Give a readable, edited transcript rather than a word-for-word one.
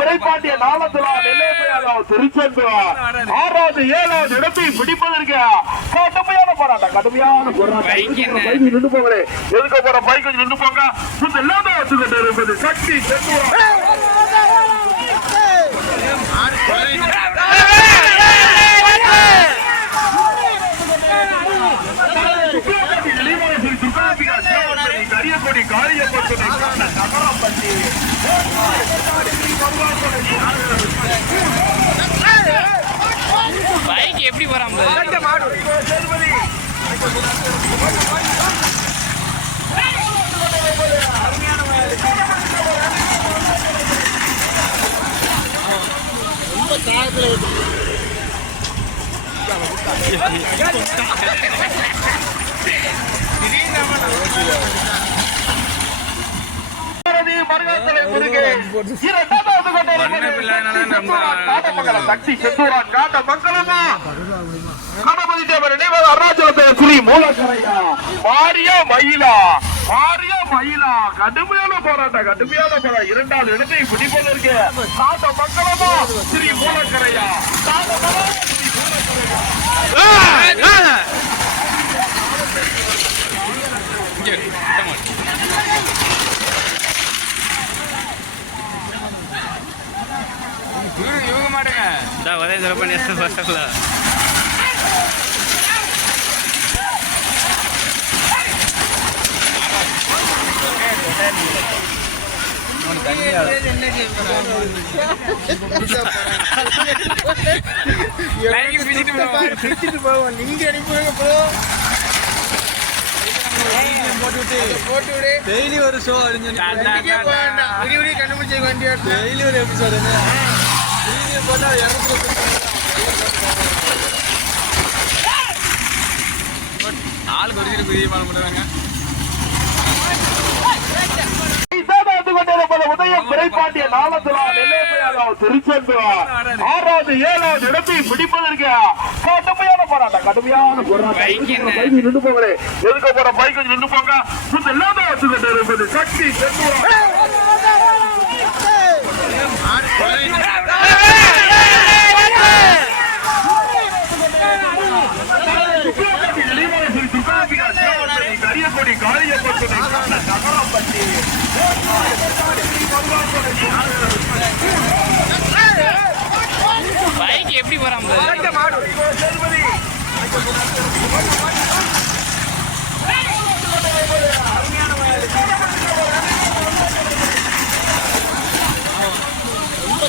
விரைப்பாண்டிய நாளத்துல நெல்லையாளர் திருச்செந்தூர் 6வது 7வது இடத்தை பிடிப்பதற்கு கடுமையான போராட்டம் நின்று போங்களே எதுக்கு போற பைக் நின்று போங்க எல்லாமே வச்சுக்கிட்டு இருப்பது சக்தி செந்தூர் கரியப்படி காரியப்பட்டு நகரப்பட்டி பைக் எப்படி வராம சக்தி செந்தூரான் காட்ட மக்களமா கணபதி தேவர் நினைவாக அருணாச்சலத்தில் ஸ்ரீ மூலக்கரையா மாரியா மயிலா கடுமையான போராட்டம் 2வது இடத்தை பிடிப்பதற்கு காட்ட மக்களமா ஸ்ரீ மூலக்கரையா இவங்க மாட்டேங்க ஒரே தடவை பண்ணி பசங்களா டெய்லி ஒரு ஷோ கண்டுபிடிச்ச வண்டி டெய்லி ஒரு எபிசோடு போட்டா ஆளுக்கு ஒரு பெரிய மாலை பண்ணுறாங்க உதயம் விரைப்பாண்டிய நாளத்துல நெல்லையாளர் திருச்செந்தூர் 6வது 7வது இடத்தை பிடிப்பதற்கு கடுமையான போராட்டம் நின்று போங்களே எதுக்கு போற பைக் நின்று போங்க எல்லாமே வச்சுக்கிட்டு இருப்பது சக்தி செந்தூர் கரியப்படி காரியப்பட்டு நகரப்பட்டி பைக் எப்படி வராம ரொம்ப